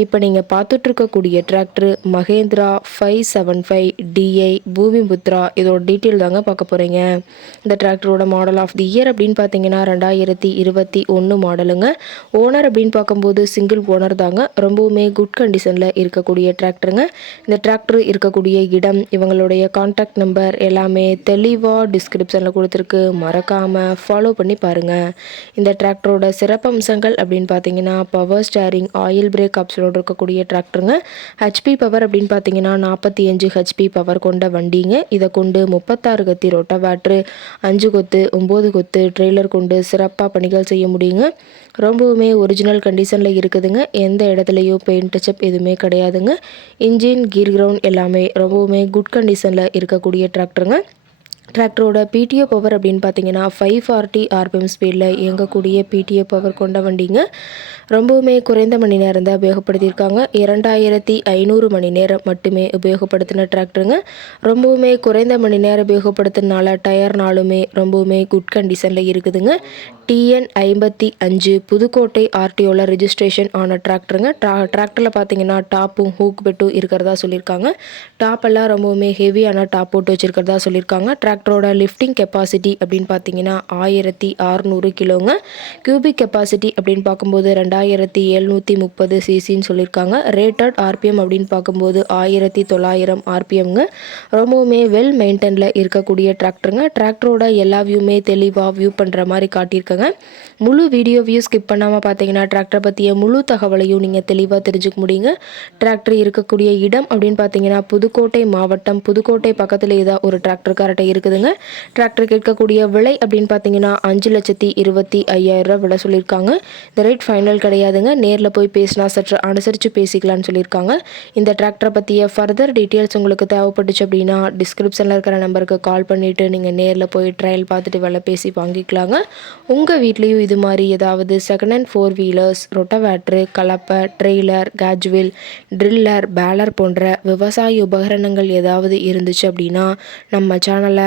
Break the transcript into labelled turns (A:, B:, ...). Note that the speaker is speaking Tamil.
A: இப்போ நீங்கள் பார்த்துட்ருக்கக்கூடிய tractor Mahindra five seven five DI Bhoomiputra. இதோட டீட்டெயில் தாங்க பார்க்க போகிறீங்க இந்த டிராக்டரோட மாடல் ஆஃப் தி இயர் அப்படின்னு பார்த்தீங்கன்னா ரெண்டாயிரத்தி இருபத்தி ஒன்று மாடலுங்க ஓனர் அப்படின்னு பார்க்கும்போது சிங்கிள் ஓனர் தாங்க. ரொம்பவுமே குட் கண்டிஷனில் இருக்கக்கூடிய டிராக்டருங்க இந்த டிராக்டர் இருக்கக்கூடிய இடம் இவங்களுடைய காண்டாக்ட் நம்பர் எல்லாமே தெளிவாக டிஸ்கிரிப்ஷனில் கொடுத்துருக்கு. மறக்காமல் ஃபாலோ பண்ணி பாருங்கள் இந்த டிராக்டரோட சிறப்பம்சங்கள் அப்படின்னு பார்த்தீங்கன்னா பவர் ஸ்டேரிங் ஆயில் பிரேக் ஆப்ஷனோட இருக்கக்கூடிய டிராக்டருங்க. ஹெச்பி பவர் அப்படின்னு பார்த்தீங்கன்னா நாற்பத்தி அஞ்சு ஹெச்பி பவர் கொண்ட வண்டிங்க. இதை கொண்டு முப்பத்தாறு கத்தி ரொட்டவாட்ரு அஞ்சு கொத்து ஒம்பது கொத்து ட்ரெய்லர் கொண்டு சிறப்பாக பணிகள் செய்ய முடியுங்க. ரொம்பவுமே ஒரிஜினல் கண்டிஷனில் இருக்குதுங்க. எந்த இடத்துலையும் பெயிண்ட் டச்சப் எதுவுமே கிடையாதுங்க. இன்ஜின் கீர் கிரவுண்ட் எல்லாமே ரொம்பவுமே குட் கண்டிஷனில் இருக்கக்கூடிய டிராக்டருங்க. டிராக்டரோட பிடிஓ பவர் அப்படின்னு பார்த்தீங்கன்னா ஃபைவ் ஃபார்ட்டி ஆர்பிஎம் ஸ்பீடில் இயங்கக்கூடிய பிடிஓ பவர் கொண்ட வண்டிங்க. ரொம்பவுமே குறைந்த மணி நேரம் தான் உபயோகப்படுத்தியிருக்காங்க. இரண்டாயிரத்தி ஐநூறு மணி நேரம் மட்டுமே உபயோகப்படுத்தின டிராக்டருங்க ரொம்பவுமே குறைந்த மணி நேரம் உபயோகப்படுத்தினால டயர்னாலுமே ரொம்பவுமே குட் கண்டிஷனில் இருக்குதுங்க. டிஎன் ஐம்பத்தி அஞ்சு புதுக்கோட்டை ஆர்டிஓவில் ரிஜிஸ்ட்ரேஷன் ஆன டிராக்டருங்க ட்ரா டிராக்டரில் பார்த்தீங்கன்னா டாப்பும் ஹூக் பெட்டும் இருக்கிறதா சொல்லியிருக்காங்க. டாப் எல்லாம் ரொம்பவுமே ஹெவியான டாப் போட்டு வச்சுருக்கிறதா சொல்லியிருக்காங்க. டிராக்டரோட லிஃப்டிங் கெப்பாசிட்டி அப்படின்னு பார்த்தீங்கன்னா ஆயிரத்தி அறநூறு கிலோங்க. கியூபிக் கெப்பாசிட்டி அப்படின்னு பார்க்கும்போது ரெண்டாயிரத்தி எழுநூற்றி முப்பது சிசின்னு சொல்லியிருக்காங்க. ரேட்டட் ஆர்பிஎம் அப்படின்னு பார்க்கும்போது ஆயிரத்தி தொள்ளாயிரம் ஆர்பிஎம்ங்க ரொம்பவுமே வெல் மெயின்டெனில் இருக்கக்கூடிய டிராக்டருங்க டிராக்டரோட எல்லா வியூமே தெளிவாக வியூ பண்ணுற மாதிரி காட்டியிருக்காங்க. முழு வீடியோவையும் ஸ்கிப் பண்ணாமல் பார்த்தீங்கன்னா டிராக்டரை பற்றிய முழு தகவலையும் நீங்கள் தெளிவாக தெரிஞ்சுக்க முடியுங்க. டிராக்டர் இருக்கக்கூடிய இடம் அப்படின்னு பார்த்தீங்கன்னா புதுக்கோட்டை மாவட்டம். புதுக்கோட்டை பக்கத்துலேயே தான் ஒரு டிராக்டர் இருக்குது. இருக்குதுங்க டிராக்டர் கேட்கக்கூடிய விலை அப்படின்னு பார்த்தீங்கன்னா அஞ்சு லட்சத்தி இருபத்தி ஐயாயிரம் விலை சொல்லியிருக்காங்க. இந்த ரேட் ஃபைனல் கிடையாதுங்க. நேரில் போய் பேசினா சற்று அனுசரித்து பேசிக்கலாம்னு சொல்லியிருக்காங்க. இந்த டிராக்டரை பற்றிய ஃபர்தர் டீட்டெயில்ஸ் உங்களுக்கு தேவைப்பட்டுச்சு அப்படின்னா டிஸ்கிரிப்ஷனில் இருக்கிற நம்பருக்கு கால் பண்ணிவிட்டு நீங்கள் நேரில் போய் ட்ரையல் பார்த்துட்டு விலை பேசி வாங்கிக்கலாங்க. உங்கள் வீட்லேயும் இது மாதிரி ஏதாவது second hand four wheelers rotavator கலப்பை ட்ரெய்லர் கேஜுவில் ட்ரில்லர் பேலர் போன்ற விவசாய உபகரணங்கள் ஏதாவது இருந்துச்சு அப்படின்னா நம்ம சேனலை